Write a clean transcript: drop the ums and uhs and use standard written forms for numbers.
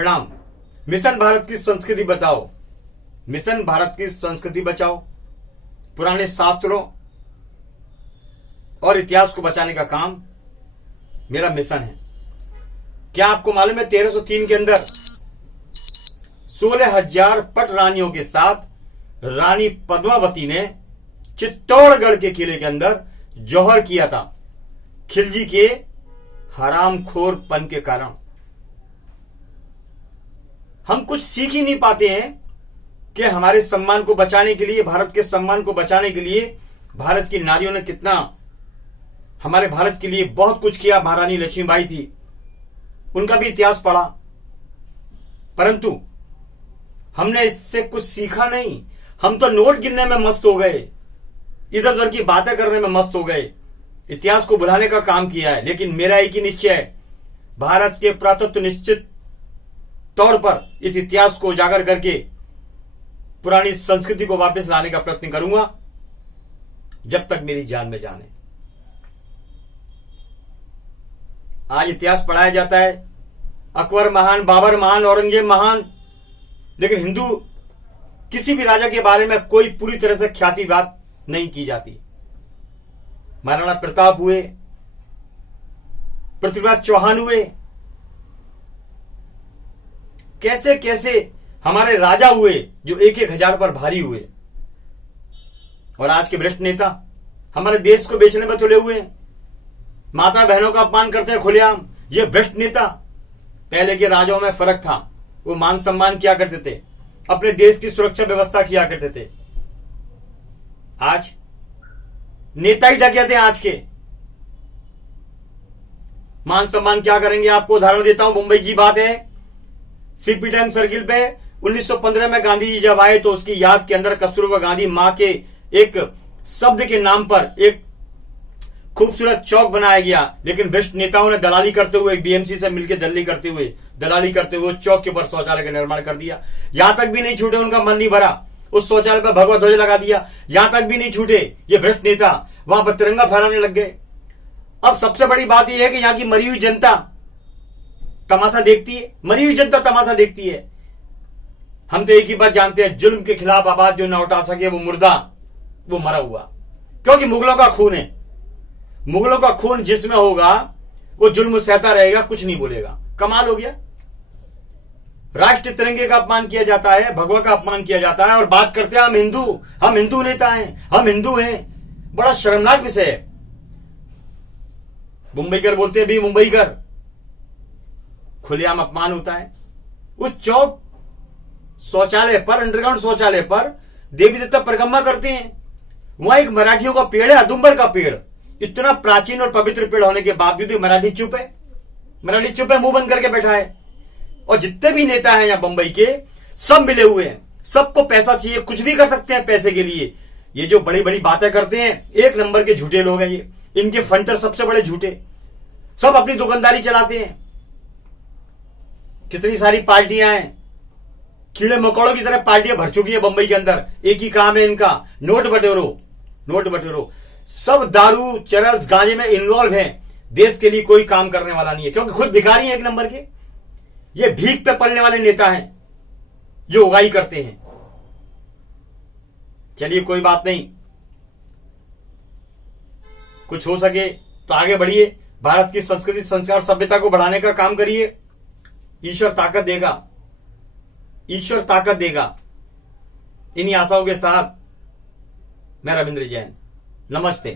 प्रणाम। मिशन भारत की संस्कृति बताओ, मिशन भारत की संस्कृति बचाओ। पुराने शास्त्रों और इतिहास को बचाने का काम मेरा मिशन है। क्या आपको मालूम है 1303 के अंदर 16,000 पट रानियों के साथ रानी पद्मावती ने चित्तौड़गढ़ के किले के अंदर जौहर किया था, खिलजी के हरामखोरपन के कारण। हम कुछ सीख ही नहीं पाते हैं कि हमारे सम्मान को बचाने के लिए, भारत के सम्मान को बचाने के लिए भारत की नारियों ने कितना हमारे भारत के लिए बहुत कुछ किया। महारानी लक्ष्मीबाई थी, उनका भी इतिहास पढ़ा, परंतु हमने इससे कुछ सीखा नहीं। हम तो नोट गिनने में मस्त हो गए, इधर उधर की बातें करने में मस्त हो गए, इतिहास को भुलाने का काम किया है। लेकिन मेरा एक ही निश्चय है, भारत के पुरातत्व निश्चित तौर पर इस इतिहास को उजागर करके पुरानी संस्कृति को वापस लाने का प्रयत्न करूंगा, जब तक मेरी जान में जान है। आज इतिहास पढ़ाया जाता है, अकबर महान, बाबर महान, औरंगजेब महान, लेकिन हिंदू किसी भी राजा के बारे में कोई पूरी तरह से ख्याति बात नहीं की जाती। महाराणा प्रताप हुए, पृथ्वीराज चौहान हुए, कैसे कैसे हमारे राजा हुए जो एक एक हजार पर भारी हुए। और आज के भ्रष्ट नेता हमारे देश को बेचने में तुले हुए हैं, माता बहनों का अपमान करते हैं खुलेआम। ये भ्रष्ट नेता, पहले के राजाओं में फर्क था, वो मान सम्मान किया करते थे, अपने देश की सुरक्षा व्यवस्था किया करते थे। आज नेता ही डकैते हैं। आज के मान सम्मान क्या करेंगे, आपको उदाहरण देता हूं। मुंबई की बात है, सीपी टैंक सर्किल पे 1915 में गांधी जी जब आए तो उसकी याद के अंदर कस्तूरबा गांधी मां के एक शब्द के नाम पर एक खूबसूरत चौक बनाया गया। लेकिन भ्रष्ट नेताओं ने दलाली करते हुए, बीएमसी से मिलकर दलाली करते हुए चौक के ऊपर शौचालय का निर्माण कर दिया। यहां तक भी नहीं छूटे, उनका मन नहीं भरा, उस शौचालय पर भगवा ध्वज लगा दिया। यहां तक भी नहीं छूटे ये भ्रष्ट नेता, वहां पर तिरंगा फहराने लग गए। अब सबसे बड़ी बात यह है कि यहां की मरी हुई जनता तमाशा देखती है, मरी हुई जनता तमाशा देखती है। हम तो एक ही बात जानते हैं, जुल्म के खिलाफ आवाज जो ना उठा सके वो मुर्दा, वो मरा हुआ। क्योंकि मुगलों का खून है, मुगलों का खून जिसमें होगा वो जुल्म सहता रहेगा, कुछ नहीं बोलेगा। कमाल हो गया, राष्ट्र तिरंगे का अपमान किया जाता है, भगवा का अपमान किया जाता है, और बात करते हैं हम हिंदू नेता हैं, हम हिंदू हैं। बड़ा शर्मनाक विषय है। मुंबईकर बोलते हैं भी मुंबईकर, खुलेआम अपमान होता है। उस चौक शौचालय पर, अंडरग्राउंड शौचालय पर देवी देवता परिक्रमा करते हैं। वहां एक मराठियों का पेड़ है, अदुम्बर का पेड़। इतना प्राचीन और पवित्र पेड़ होने के बावजूद मराठी चुप है, मुंह बंद करके बैठा है। और जितने भी नेता हैं यहां बंबई के, सब मिले हुए हैं, सबको पैसा चाहिए, कुछ भी कर सकते हैं पैसे के लिए। ये जो बड़ी बड़ी बातें करते हैं, एक नंबर के झूठे लोग हैं ये। इनके फंटर सबसे बड़े झूठे, सब अपनी दुकानदारी चलाते हैं। कितनी सारी पार्टियां हैं, कीड़े मकोड़ों की तरह पार्टियां भर चुकी है बंबई के अंदर। एक ही काम है इनका, नोट बटोरो। सब दारू, चरस, गांजे में इन्वॉल्व हैं। देश के लिए कोई काम करने वाला नहीं है, क्योंकि खुद भिखारी हैं एक नंबर के। ये भीख पे पलने वाले नेता हैं जो उगाई करते हैं। चलिए कोई बात नहीं, कुछ हो सके तो आगे बढ़िए, भारत की संस्कृति, संस्कार, सभ्यता को बढ़ाने का काम करिए। ईश्वर ताकत देगा। इन्हीं आशाओं के साथ मैं रविंद्र जैन, नमस्ते।